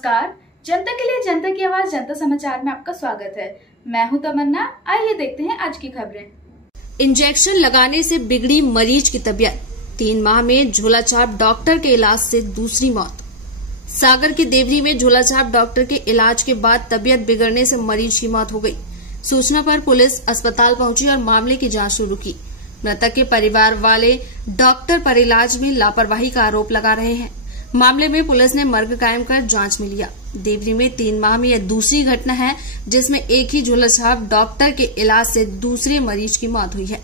नमस्कार। जनता के लिए जनता की आवाज जनता समाचार में आपका स्वागत है। मैं हूं तमन्ना। आइए देखते हैं आज की खबरें। इंजेक्शन लगाने से बिगड़ी मरीज की तबीयत, 3 माह में झोलाछाप डॉक्टर के इलाज से दूसरी मौत। सागर के देवरी में झोलाछाप डॉक्टर के इलाज के बाद तबीयत बिगड़ने से मरीज की मौत हो गई। सूचना पर पुलिस अस्पताल पहुंची और मामले की जांच शुरू की। मृतक के परिवार वाले डॉक्टर पर इलाज में लापरवाही का आरोप लगा रहे हैं। मामले में पुलिस ने मर्ग कायम कर जांच में लिया। देवरी में 3 माह में यह दूसरी घटना है जिसमें एक ही झोलाछाप डॉक्टर के इलाज से दूसरे मरीज की मौत हुई है।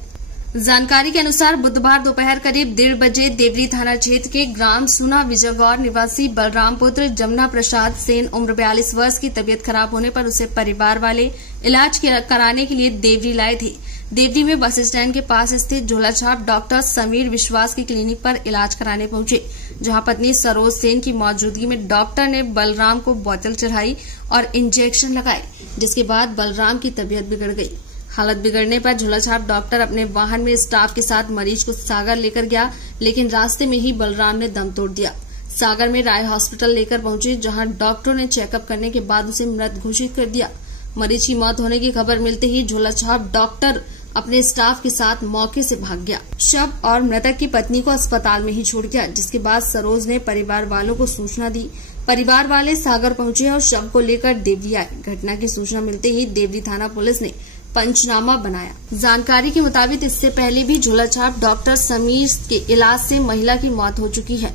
जानकारी के अनुसार बुधवार दोपहर करीब 1:30 बजे देवरी थाना क्षेत्र के ग्राम सुना विजयगौर निवासी बलराम पुत्र जमुना प्रसाद सेन उम्र 42 वर्ष की तबीयत खराब होने पर उसे परिवार वाले इलाज कराने के लिए देवरी लाए थे। देवरी में बस स्टैंड के पास स्थित झोलाछाप डॉक्टर समीर विश्वास की क्लिनिक पर इलाज कराने पहुंचे, जहां पत्नी सरोज सेन की मौजूदगी में डॉक्टर ने बलराम को बोतल चढ़ाई और इंजेक्शन लगाए, जिसके बाद बलराम की तबीयत बिगड़ गई। हालत बिगड़ने पर झोलाछाप डॉक्टर अपने वाहन में स्टाफ के साथ मरीज को सागर लेकर गया, लेकिन रास्ते में ही बलराम ने दम तोड़ दिया। सागर में राय हॉस्पिटल लेकर पहुंचे, जहां डॉक्टरों ने चेकअप करने के बाद उसे मृत घोषित कर दिया। मरीज की मौत होने की खबर मिलते ही झोलाछाप डॉक्टर अपने स्टाफ के साथ मौके से भाग गया। शव और मृतक की पत्नी को अस्पताल में ही छोड़ गया, जिसके बाद सरोज ने परिवार वालों को सूचना दी। परिवार वाले सागर पहुंचे और शव को लेकर देवरी आए। घटना की सूचना मिलते ही देवरी थाना पुलिस ने पंचनामा बनाया। जानकारी के मुताबिक इससे पहले भी झोलाछाप डॉक्टर समीर के इलाज से महिला की मौत हो चुकी है।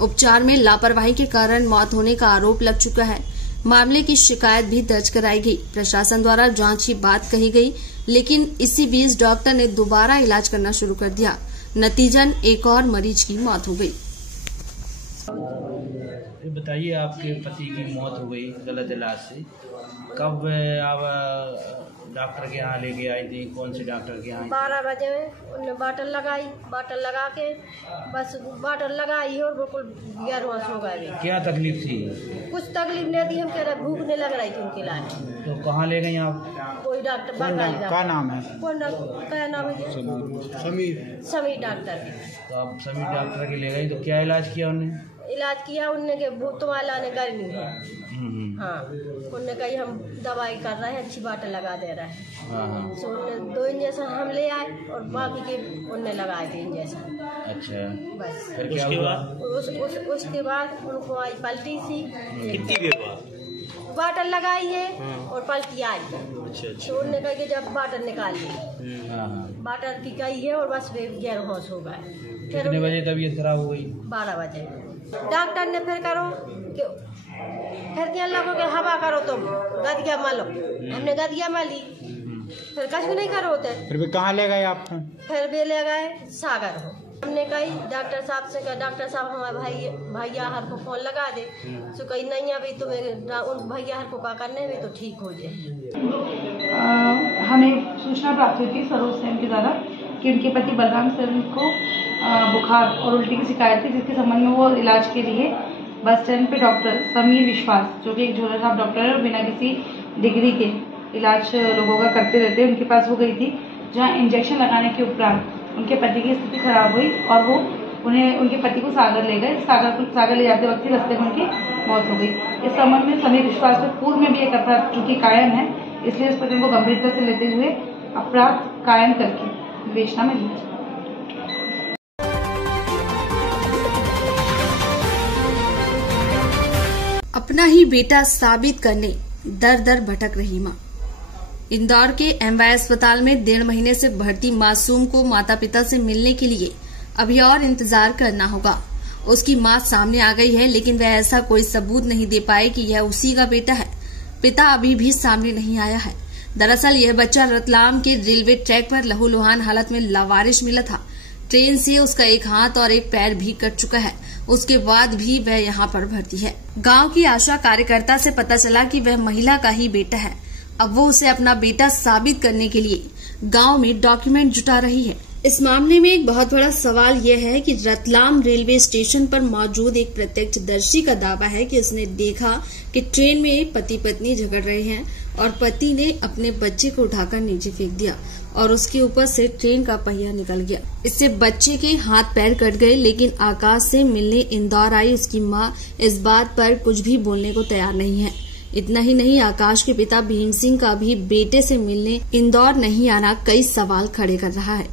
उपचार में लापरवाही के कारण मौत होने का आरोप लग चुका है। मामले की शिकायत भी दर्ज कराई गई। प्रशासन द्वारा जांच की बात कही गई, लेकिन इसी बीच डॉक्टर ने दोबारा इलाज करना शुरू कर दिया। नतीजन एक और मरीज की मौत हो गई। बताइए, आपके पति की मौत हो गई गलत इलाज से, कब आप डॉक्टर के यहाँ लेके आई थी? कौन से डॉक्टर के यहाँ? 12 बजे उन्होंने बाटल लगाई, बाटल लगा के बस बाटल लगाई और बिल्कुल 11 वर्ष हो गए। क्या तकलीफ थी? कुछ तकलीफ नहीं थी, हम कह रहे भूख नहीं लग रही थी उनके लाने। तो कहाँ ले गई आप? कोई डॉक्टर क्या नाम है? क्या नाम है? समीर डॉक्टर। तो आप समीर डॉक्टर के ले गई, तो क्या इलाज किया उन्होंने? इलाज किया उनने के भूख तुम्हारा ने गर्मी है। हाँ, उनने कही हम दवाई कर रहे हैं, अच्छी बाटल लगा दे रहे हैं। तो उनने 2 इंजेक्शन हम ले आए और बाकी के उनने लगाए थे इंजेक्शन। अच्छा, बस फिर क्या हुआ? उसके बाद उनको आई पलटी सी। कितनी देर बाद बाटल लगाई है और पलटी आई। तो उनने कहा कि जब बाटल निकाल ली, बाटल की कही है और बस 11 होश हो गए। कितने बजे तबीयत खराब हो गई? 12 बजे। डॉक्टर ने फिर करो कि फिर क्या लगो कि हवा करो तुम गदिया मलो। हमने गदिया मली, फिर कुछ भी नहीं करो होते। फिर भी कहाँ ले गए आपको? फिर भी ले गए सागर हो। हमने कही डॉक्टर साहब से कहा, डॉक्टर साहब हमारे भैया हर को फोन लगा दे। तो कही नहीं अभी तुम्हें उन भैया हर को का करने में तो ठीक हो जाए। हमें सूचना प्राप्त हुई थी सरोज सेन के द्वारा कि उनके पति बलराम सेन को बुखार और उल्टी की शिकायत थी, जिसके संबंध में वो इलाज के लिए बस स्टैंड पे डॉक्टर समीर विश्वास, जो कि एक झोलाछाप डॉक्टर है और बिना किसी डिग्री के इलाज लोगों का करते रहते हैं, उनके पास वो गई थी, जहां इंजेक्शन लगाने के उपरांत उनके पति की स्थिति खराब हुई और वो उनके पति को सागर ले गए। सागर ले जाते वक्त रास्ते में उनकी मौत हो गई। इस संबंध में समीर विश्वास पर पूर्व में भी एक अपराध चूंकि कायम है, इसलिए इस प्रकरण को गंभीरता से लेते हुए अपराध कायम करके विवेचना में लिया। अपना ही बेटा साबित करने दर दर भटक रही मां। इंदौर के एमवाय अस्पताल में 1.5 महीने से भर्ती मासूम को माता पिता से मिलने के लिए अभी और इंतजार करना होगा। उसकी मां सामने आ गई है, लेकिन वह ऐसा कोई सबूत नहीं दे पाए कि यह उसी का बेटा है। पिता अभी भी सामने नहीं आया है। दरअसल यह बच्चा रतलाम के रेलवे ट्रैक पर लहूलुहान हालत में लावारिश मिला था। ट्रेन से उसका एक हाथ और एक पैर भी कट चुका है। उसके बाद भी वह यहाँ पर भर्ती है। गांव की आशा कार्यकर्ता से पता चला कि वह महिला का ही बेटा है। अब वो उसे अपना बेटा साबित करने के लिए गांव में डॉक्यूमेंट जुटा रही है। इस मामले में एक बहुत बड़ा सवाल यह है कि रतलाम रेलवे स्टेशन पर मौजूद एक प्रत्यक्षदर्शी का दावा है कि उसने देखा कि ट्रेन में पति पत्नी झगड़ रहे हैं और पति ने अपने बच्चे को उठाकर नीचे फेंक दिया और उसके ऊपर से ट्रेन का पहिया निकल गया। इससे बच्चे के हाथ पैर कट गए, लेकिन आकाश से मिलने इंदौर आई उसकी मां इस बात पर कुछ भी बोलने को तैयार नहीं है। इतना ही नहीं, आकाश के पिता भीम सिंह का भी बेटे से मिलने इंदौर नहीं आना कई सवाल खड़े कर रहा है।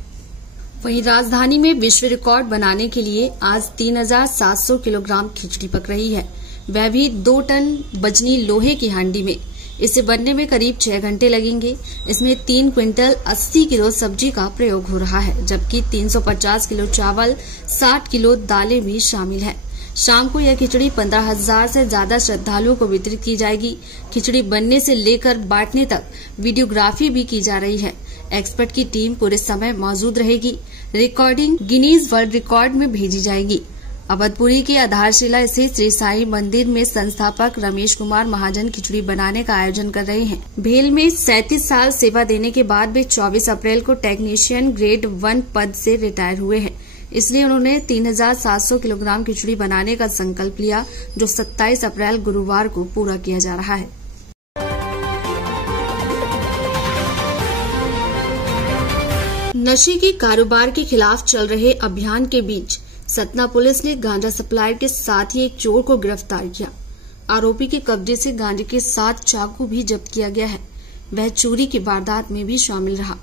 वहीं राजधानी में विश्व रिकॉर्ड बनाने के लिए आज 3700 किलोग्राम खिचड़ी पक रही है, वह भी 2 टन वजनी लोहे की हांडी में। इसे बनने में करीब 6 घंटे लगेंगे। इसमें 3 क्विंटल 80 किलो सब्जी का प्रयोग हो रहा है, जबकि 350 किलो चावल, 60 किलो दालें भी शामिल है। शाम को यह खिचड़ी 15,000 से ज्यादा श्रद्धालुओं को वितरित की जाएगी। खिचड़ी बनने से लेकर बांटने तक वीडियोग्राफी भी की जा रही है। एक्सपर्ट की टीम पूरे समय मौजूद रहेगी। रिकॉर्डिंग गिनीज वर्ल्ड रिकॉर्ड में भेजी जाएगी। अवधपुरी की आधारशिला स्थित श्री साई मंदिर में संस्थापक रमेश कुमार महाजन खिचड़ी बनाने का आयोजन कर रहे हैं। भेल में 37 साल सेवा देने के बाद वे 24 अप्रैल को टेक्नीशियन ग्रेड 1 पद से रिटायर हुए हैं। इसलिए उन्होंने 3700 किलोग्राम खिचड़ी बनाने का संकल्प लिया, जो 27 अप्रैल गुरुवार को पूरा किया जा रहा है। नशे के कारोबार के खिलाफ चल रहे अभियान के बीच सतना पुलिस ने गांजा सप्लायर के साथ ही एक चोर को गिरफ्तार किया। आरोपी के कब्जे से गांजे के साथ चाकू भी जब्त किया गया है। वह चोरी की वारदात में भी शामिल रहा।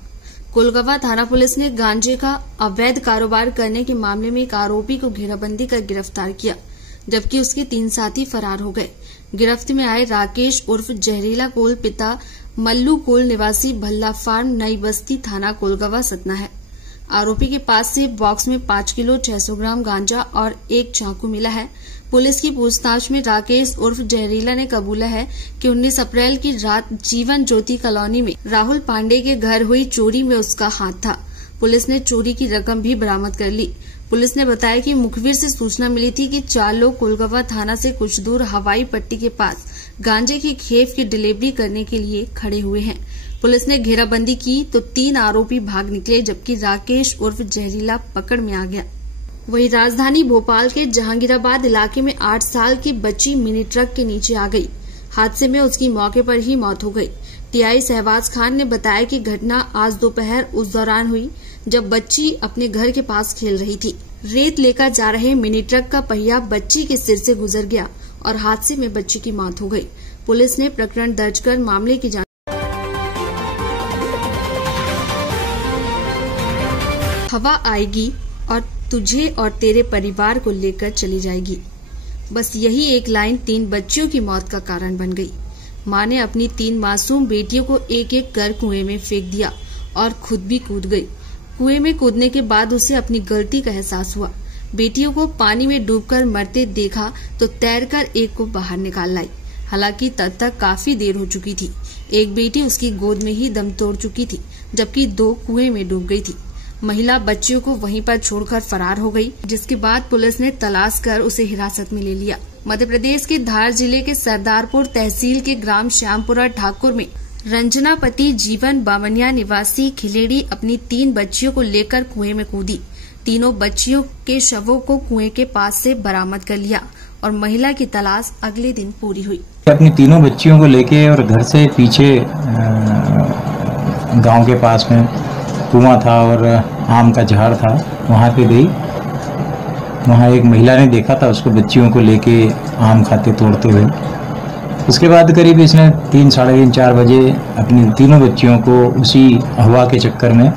कोलगवा थाना पुलिस ने गांजे का अवैध कारोबार करने के मामले में एक आरोपी को घेराबंदी कर गिरफ्तार किया, जबकि उसके 3 साथी फरार हो गए। गिरफ्त में आए राकेश उर्फ जहरीला कोल पिता मल्लू कोल निवासी भल्ला फार्म नई बस्ती थाना कोलगवा सतना है। आरोपी के पास से बॉक्स में 5 किलो 600 ग्राम गांजा और एक चाकू मिला है। पुलिस की पूछताछ में राकेश उर्फ जहरीला ने कबूला है कि 19 अप्रैल की रात जीवन ज्योति कॉलोनी में राहुल पांडे के घर हुई चोरी में उसका हाथ था। पुलिस ने चोरी की रकम भी बरामद कर ली। पुलिस ने बताया कि मुखबिर से सूचना मिली थी कि 4 लोग कोलगवा थाना से कुछ दूर हवाई पट्टी के पास गांजे की खेप की डिलीवरी करने के लिए खड़े हुए हैं। पुलिस ने घेराबंदी की तो 3 आरोपी भाग निकले, जबकि राकेश उर्फ जहरीला पकड़ में आ गया। वहीं राजधानी भोपाल के जहांगीराबाद इलाके में 8 साल की बच्ची मिनी ट्रक के नीचे आ गई। हादसे में उसकी मौके पर ही मौत हो गई। टीआई शहबाज खान ने बताया कि घटना आज दोपहर उस दौरान हुई जब बच्ची अपने घर के पास खेल रही थी। रेत लेकर जा रहे मिनी ट्रक का पहिया बच्ची के सिर से गुजर गया और हादसे में बच्ची की मौत हो गई। पुलिस ने प्रकरण दर्ज कर मामले की जांच। हवा आएगी और तुझे और तेरे परिवार को लेकर चली जाएगी। बस यही एक लाइन 3 बच्चियों की मौत का कारण बन गई। मां ने अपनी 3 मासूम बेटियों को एक एक कर कुएं में फेंक दिया और खुद भी कूद गई। कुएं में कूदने के बाद उसे अपनी गलती का एहसास हुआ। बेटियों को पानी में डूबकर मरते देखा तो तैरकर एक को बाहर निकाल लाई। हालांकि तब तक काफी देर हो चुकी थी। एक बेटी उसकी गोद में ही दम तोड़ चुकी थी, जबकि 2 कुएं में डूब गई थी। महिला बच्चियों को वहीं पर छोड़कर फरार हो गई, जिसके बाद पुलिस ने तलाश कर उसे हिरासत में ले लिया। मध्य प्रदेश के धार जिले के सरदारपुर तहसील के ग्राम श्यामपुरा ठाकुर में रंजनापति जीवन बामनिया निवासी खिलेड़ी अपनी 3 बच्चियों को लेकर कुएं में कूदी। तीनों बच्चियों के शवों को कुएं के पास से बरामद कर लिया और महिला की तलाश अगले दिन पूरी हुई। अपनी तीनों बच्चियों को लेके और घर से पीछे गांव के पास में कुआं था और आम का झाड़ था, वहाँ पे गई। वहाँ एक महिला ने देखा था उसको बच्चियों को लेके आम खाते तोड़ते हुए। उसके बाद करीब इसने 3, साढ़े 3, 4 बजे अपनी तीनों बच्चियों को उसी हवा के चक्कर में,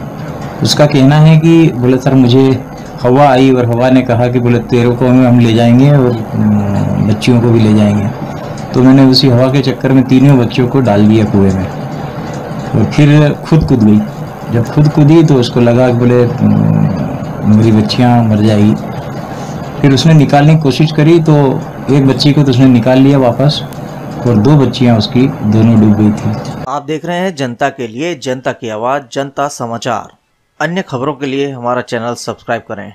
उसका कहना है कि बोले सर मुझे हवा आई और हवा ने कहा कि बोले तेरे को हम ले जाएंगे और बच्चियों को भी ले जाएंगे। तो मैंने उसी हवा के चक्कर में तीनों बच्चियों को डाल दिया कुएं में और फिर खुद कूद गई। जब खुद कूदी तो उसको लगा कि बोले मेरी बच्चियां मर जाएगी। फिर उसने निकालने की कोशिश करी तो एक बच्ची को तो उसने निकाल लिया वापस और 2 बच्चियां उसकी दोनों डूब गई थी। आप देख रहे हैं जनता के लिए जनता की आवाज जनता समाचार। अन्य खबरों के लिए हमारा चैनल सब्सक्राइब करें।